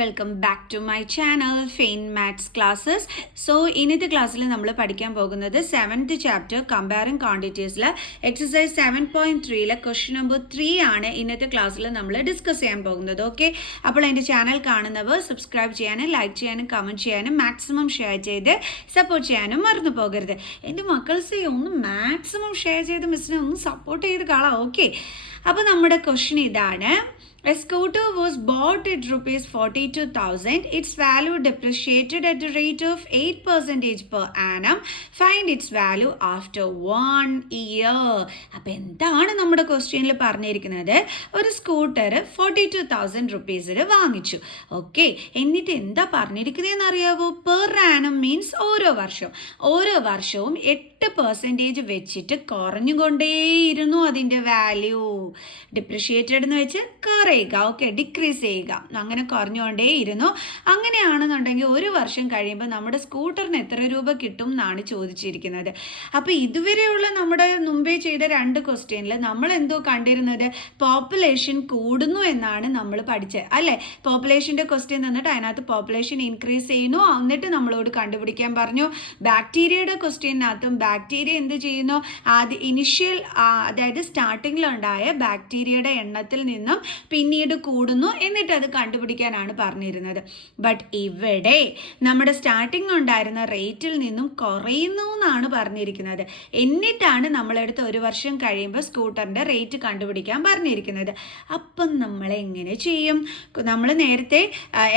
Welcome back to my channel fine maths classes. So ഇന്നത്തെ ക്ലാസ്സിൽ നമ്മൾ പഠിക്കാൻ പോകുന്നത് 7th ചാപ്റ്റർ കമ്പയറിംഗ് ക്വാണ്ടിറ്റീസിൽ എക്സസൈസ് 7.3 ക്വസ്റ്റ്യൻ നമ്പർ 3 ആണ് ഇന്നത്തെ ക്ലാസ്സിൽ നമ്മൾ ഡിസ്കസ് ചെയ്യാൻ പോകുന്നത്. ഓക്കെ, അപ്പോൾ എൻ്റെ ചാനൽ കാണുന്നവർ സബ്സ്ക്രൈബ് ചെയ്യാനും ലൈക്ക് ചെയ്യാനും കമൻറ്റ് ചെയ്യാനും മാക്സിമം ഷെയർ ചെയ്ത് സപ്പോർട്ട് ചെയ്യാനും മറന്നു പോകരുത്. എൻ്റെ മക്കൾസ് ഒന്ന് മാക്സിമം ഷെയർ ചെയ്ത് മിസ്സിനെ ഒന്ന് സപ്പോർട്ട് ചെയ്ത് കാണാം. ഓക്കെ, അപ്പോൾ നമ്മുടെ ക്വസ്റ്റ്യൻ ഇതാണ്. A scooter was bought at rupees 42,000. Its value depreciated at the rate of 8% per annum. Find its value after 1 year. അപ്പോൾ എന്താണ് നമ്മുടെ ക്വസ്റ്റ്യനിൽ പറഞ്ഞിരിക്കുന്നത്? ഒരു സ്കൂട്ടർ 42,000 റുപ്പീസിൽ വാങ്ങിച്ചു. ഓക്കെ, എന്നിട്ട് എന്താ പറഞ്ഞിരിക്കുന്നതെന്ന് അറിയാവോ? പെർ ആനം മീൻസ് ഓരോ വർഷവും 8% വെച്ചിട്ട് കുറഞ്ഞുകൊണ്ടേയിരുന്നു അതിൻ്റെ വാല്യൂ. ഡിപ്രിഷിയേറ്റഡ് എന്ന് വെച്ച് ഓക്കെ, ഡിക്രീസ് ചെയ്യുക, അങ്ങനെ കുറഞ്ഞുകൊണ്ടേയിരുന്നു. അങ്ങനെയാണെന്നുണ്ടെങ്കിൽ ഒരു വർഷം കഴിയുമ്പോൾ നമ്മുടെ സ്കൂട്ടറിന് എത്ര രൂപ കിട്ടും എന്നാണ് ചോദിച്ചിരിക്കുന്നത്. അപ്പോൾ ഇതുവരെയുള്ള നമ്മുടെ മുമ്പേ ചെയ്ത 2 ക്വസ്റ്റ്യനിൽ നമ്മൾ എന്തോ കണ്ടിരുന്നത് പോപ്പുലേഷൻ കൂടുന്നു എന്നാണ് നമ്മൾ പഠിച്ചത് അല്ലേ? പോപ്പുലേഷൻ്റെ ക്വസ്റ്റ്യൻ തന്നിട്ട് അതിനകത്ത് പോപ്പുലേഷൻ ഇൻക്രീസ് ചെയ്യുന്നു, എന്നിട്ട് നമ്മളോട് കണ്ടുപിടിക്കാൻ പറഞ്ഞു. ബാക്ടീരിയയുടെ ക്വസ്റ്റ്യനകത്തും ബാക്ടീരിയ എന്ത് ചെയ്യുന്നു? ആദ്യം ഇനിഷ്യൽ അതായത് സ്റ്റാർട്ടിങ്ങിലുണ്ടായ ബാക്ടീരിയയുടെ എണ്ണത്തിൽ നിന്നും പിന്നീട് കൂടുന്നു, എന്നിട്ട് അത് കണ്ടുപിടിക്കാനാണ് പറഞ്ഞിരുന്നത്. ബട്ട് ഇവിടെ നമ്മുടെ സ്റ്റാർട്ടിങ് ഉണ്ടായിരുന്ന റേറ്റിൽ നിന്നും കുറയുന്നു എന്നാണ് പറഞ്ഞിരിക്കുന്നത്. എന്നിട്ടാണ് നമ്മളെടുത്ത് ഒരു വർഷം കഴിയുമ്പോൾ സ്കൂട്ടറിൻ്റെ റേറ്റ് കണ്ടുപിടിക്കാൻ പറഞ്ഞിരിക്കുന്നത്. അപ്പം നമ്മൾ എങ്ങനെ ചെയ്യും? നമ്മൾ നേരത്തെ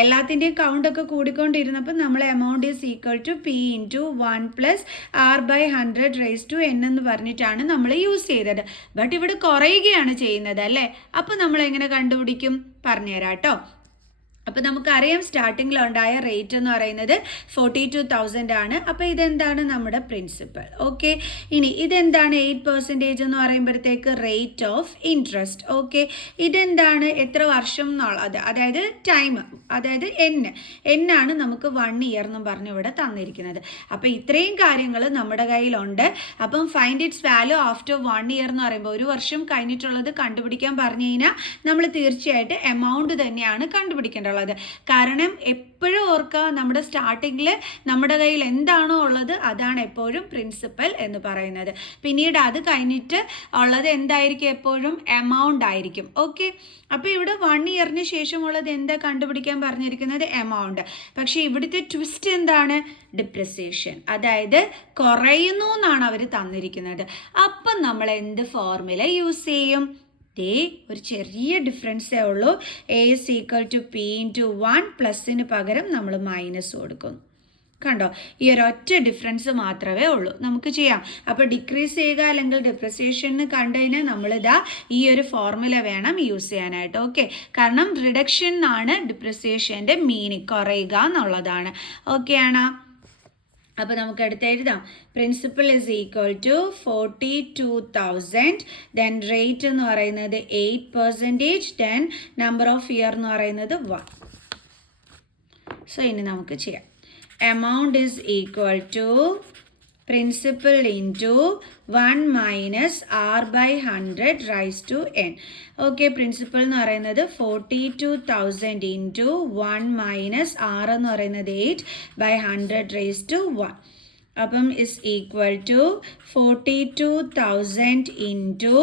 എല്ലാത്തിൻ്റെയും കൗണ്ടൊക്കെ കൂടിക്കൊണ്ടിരുന്നപ്പോൾ നമ്മൾ amount is equal to P × 1 + R/100 എന്ന് പറഞ്ഞിട്ടാണ് നമ്മൾ യൂസ് ചെയ്തത്. ബട്ട് ഇവിടെ കുറയുകയാണ് ചെയ്യുന്നത് അല്ലേ? അപ്പോൾ നമ്മൾ എങ്ങനെ കണ്ടുപിടിക്കും? പറഞ്ഞുതരാം കേട്ടോ. അപ്പോൾ നമുക്കറിയാം സ്റ്റാർട്ടിങ്ങിലുണ്ടായ റേറ്റ് എന്ന് പറയുന്നത് 42,000 ആണ്. അപ്പോൾ ഇതെന്താണ്? നമ്മുടെ പ്രിൻസിപ്പൽ. ഓക്കെ, ഇനി ഇതെന്താണ്? 8% എന്ന് പറയുമ്പോഴത്തേക്ക് റേറ്റ് ഓഫ് ഇൻട്രസ്റ്റ്. ഓക്കെ, ഇതെന്താണ്? എത്ര വർഷം എന്നുള്ളത്, അതായത് ടൈം, അതായത് N ആണ് നമുക്ക് 1 ഇയർ എന്നും പറഞ്ഞ് ഇവിടെ തന്നിരിക്കുന്നത്. അപ്പോൾ ഇത്രയും കാര്യങ്ങൾ നമ്മുടെ കയ്യിലുണ്ട്. അപ്പം find it's value after 1 year എന്ന് പറയുമ്പോൾ ഒരു വർഷം കഴിഞ്ഞിട്ടുള്ളത് കണ്ടുപിടിക്കാൻ പറഞ്ഞു കഴിഞ്ഞാൽ നമ്മൾ തീർച്ചയായിട്ടും എമൗണ്ട് തന്നെയാണ് കണ്ടുപിടിക്കേണ്ടത്. കാരണം എപ്പോഴും ഓർക്കുക, നമ്മുടെ സ്റ്റാർട്ടിങ്ങിൽ നമ്മുടെ കയ്യിൽ എന്താണോ ഉള്ളത് അതാണ് എപ്പോഴും പ്രിൻസിപ്പൽ എന്ന് പറയുന്നത്. പിന്നീട് അത് കഴിഞ്ഞിട്ട് ഉള്ളത് എന്തായിരിക്കും? എപ്പോഴും എമൗണ്ട് ആയിരിക്കും. ഓക്കെ, അപ്പോൾ ഇവിടെ 1 ഇയറിന് ശേഷമുള്ളത് എന്താ കണ്ടുപിടിക്കാൻ പറഞ്ഞിരിക്കുന്നത്? എമൗണ്ട്. പക്ഷേ ഇവിടുത്തെ ട്വിസ്റ്റ് എന്താണ്? ഡിപ്രിസിയേഷൻ, അതായത് കുറയുന്നു എന്നാണ് അവർ തന്നിരിക്കുന്നത്. അപ്പം നമ്മൾ എന്ത് ഫോർമുല യൂസ് ചെയ്യും? ഒരു ചെറിയ ഡിഫറൻസേ ഉള്ളൂ. A is equal to P × 1 പ്ലസിന് പകരം നമ്മൾ മൈനസ് കൊടുക്കുന്നു. കണ്ടോ, ഈ ഒരൊറ്റ ഡിഫറൻസ് മാത്രമേ ഉള്ളൂ. നമുക്ക് ചെയ്യാം. അപ്പോൾ ഡിക്രീസ് ചെയ്യുക അല്ലെങ്കിൽ ഡിപ്രിസിയേഷൻ കണ്ടു കഴിഞ്ഞാൽ നമ്മളിതാ ഈ ഒരു ഫോർമുല വേണം യൂസ് ചെയ്യാനായിട്ട്. ഓക്കെ, കാരണം റിഡക്ഷൻ ആണ് ഡിപ്രിസിയേഷൻ്റെ മീനിങ്, കുറയുക എന്നുള്ളതാണ്. ഓക്കെ ആണോ? അപ്പോൾ നമുക്ക് അടുത്ത് എഴുതാം. Principal is equal to 42,000, then rate എന്ന് പറയുന്നത് 8%, ദെൻ നമ്പർ ഓഫ് ഇയർ എന്ന് പറയുന്നത് 1. സോ ഇനി നമുക്ക് ചെയ്യാം. Amount is equal to principal into 1 - R/100 okay, principal എന്ന് പറയുന്നത് 42,000 ഇൻറ്റു 1 - R എന്ന് പറയുന്നത് 8/100 അപ്പം ഇസ് ഈക്വൽ ടു 42,000 ഇൻറ്റു,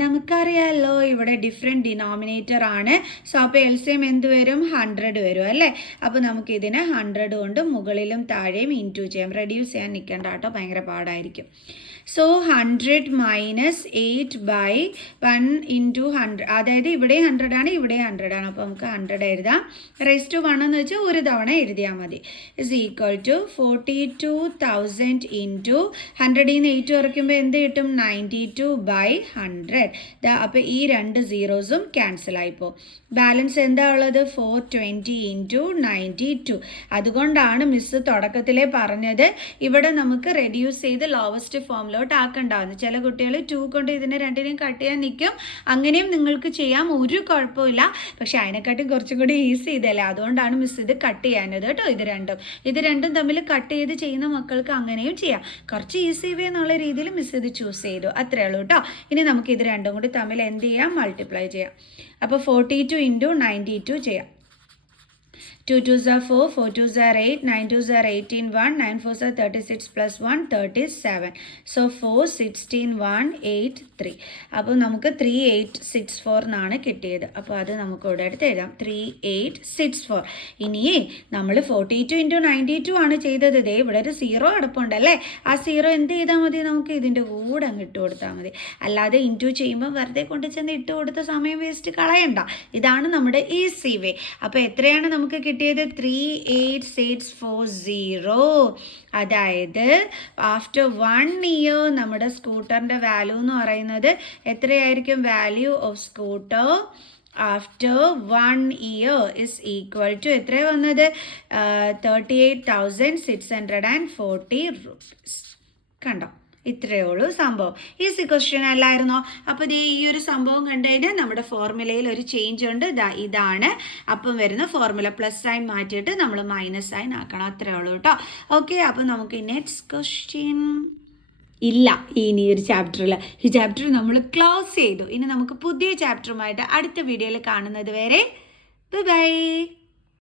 നമുക്കറിയാമല്ലോ ഇവിടെ ഡിഫറെൻറ്റ് ഡിനോമിനേറ്റർ ആണ്. സോ അപ്പോൾ എൽസിയം എന്ത് വരും? 100 വരും അല്ലേ? അപ്പോൾ നമുക്കിതിനെ 100 കൊണ്ട് മുകളിലും താഴെയും ഇൻറ്റു ചെയ്യാം. റെഡ്യൂസ് ചെയ്യാൻ നിൽക്കേണ്ട കേട്ടോ, ഭയങ്കര പാടായിരിക്കും. സോ 100 - 8/1 ഇൻറ്റു 100, അതായത് ഇവിടെ 100 ആണ്, ഇവിടെ 100 ആണ്. അപ്പോൾ നമുക്ക് 100 എഴുതാം. റൈസ് ടു 1 എന്ന് വെച്ചാൽ ഒരു തവണ എഴുതിയാൽ മതി. ഇസ് ഈക്വൽ ടു 42,000 ഇൻറ്റു 100 ൽ നിന്ന് 8 കുറയ്ക്കുമ്പോൾ എന്ത് കിട്ടും? 92/100. അപ്പോൾ ഈ 2 സീറോസും ക്യാൻസൽ ആയിപ്പോൾ. ബാലൻസ് എന്താ ഉള്ളത്? 420 ഇൻറ്റു 92. അതുകൊണ്ടാണ് മിസ്സ് തുടക്കത്തിലേ പറഞ്ഞത് ഇവിടെ നമുക്ക് റെഡ്യൂസ് ചെയ്ത് ലോവസ്റ്റ് ഫോമിലോട്ട് ആക്കണ്ടാവുന്നു. ചില കുട്ടികൾ 2 കൊണ്ട് ഇതിനെ രണ്ടിനെയും കട്ട് ചെയ്യാൻ നിൽക്കും. അങ്ങനെയും നിങ്ങൾക്ക് ചെയ്യാം, ഒരു കുഴപ്പമില്ല. പക്ഷെ അതിനെക്കാട്ടും കുറച്ചും കൂടി ഈസി ഇതല്ലേ, അതുകൊണ്ടാണ് മിസ് ഇത് കട്ട് ചെയ്യാനത് കേട്ടോ. ഇത് രണ്ടും തമ്മിൽ കട്ട് ചെയ്ത് ചെയ്യുന്ന മക്കൾക്ക് അങ്ങനെയും ചെയ്യാം. കുറച്ച് ഈസി വേ എന്നുള്ള രീതിയിൽ മിസ് ഇത് ചൂസ് ചെയ്തു, അത്രേ ഉള്ളൂ കേട്ടോ. ഇനി നമുക്ക് ഇത് രണ്ടും കൂടി തമ്മിൽ എന്ത് ചെയ്യാം? മൾട്ടിപ്ലൈ ചെയ്യാം. അപ്പോൾ 42 ഇൻറ്റു 92 ചെയ്യാം. 2 2s are 4, 4 2s are 8, 9 2s are 18, 1, 9 4s are 36 plus 1, 37. So 4, 16, 1, 8, 3. അപ്പോൾ നമുക്ക് 3864 എന്നാണ് കിട്ടിയത്. അപ്പോൾ അത് നമുക്ക് ഇവിടെ അടുത്ത് എഴുതാം 3864. ഇനിയേ നമ്മൾ 42 ഇൻറ്റു 92 ആണ് ചെയ്തത്. ദേ ഇവിടെ ഒരു 0 കിടപ്പുണ്ടല്ലേ. ആ 0 എന്ത് ചെയ്താൽ മതി? നമുക്ക് ഇതിൻ്റെ കൂടെ അങ്ങ് ഇട്ട് കൊടുത്താൽ മതി. അല്ലാതെ ഇൻറ്റു ചെയ്യുമ്പോൾ വെറുതെ കൊണ്ട് ചെന്ന് ഇട്ട് കൊടുത്ത സമയം വേസ്റ്റ് കളയണ്ട. ഇതാണ് നമ്മുടെ ഈസി വേ. അപ്പോൾ എത്രയാണ് നമുക്ക് കിട്ടിയത്? 38640. അതായത് ആഫ്റ്റർ 1 ഇയർ നമ്മുടെ സ്കൂട്ടറിൻ്റെ വാല്യൂ എന്ന് പറയുന്നത് എത്രയായിരിക്കും? Value of scooter after 1 year is equal to എത്ര വന്നത്? 38,640 റുപ്പീസ്. കണ്ടോ? ഇത്രയേ ഉള്ളൂ സംഭവം. ഈസി ക്വസ്റ്റ്യൻ അല്ലായിരുന്നോ? അപ്പോൾ ഈ ഒരു സംഭവം കണ്ടു കഴിഞ്ഞാൽ നമ്മുടെ ഫോർമുലയിൽ ഒരു ചേഞ്ച് ഉണ്ട്. ഇതാണ് അപ്പം വരുന്ന ഫോർമുല. പ്ലസ് സൈൻ മാറ്റിയിട്ട് നമ്മൾ മൈനസ് സൈൻ ആക്കണം. അത്രയേ ഉള്ളൂ കേട്ടോ. ഓക്കെ, അപ്പം നമുക്ക് നെക്സ്റ്റ് ക്വസ്റ്റ്യൻ ഇല്ല ഇനി ഒരു ചാപ്റ്ററിൽ. ഈ ചാപ്റ്റർ നമ്മൾ ക്ലോസ് ചെയ്തു. ഇനി നമുക്ക് പുതിയ ചാപ്റ്ററുമായിട്ട് അടുത്ത വീഡിയോയിൽ കാണുന്നത് വരെ ബൈ.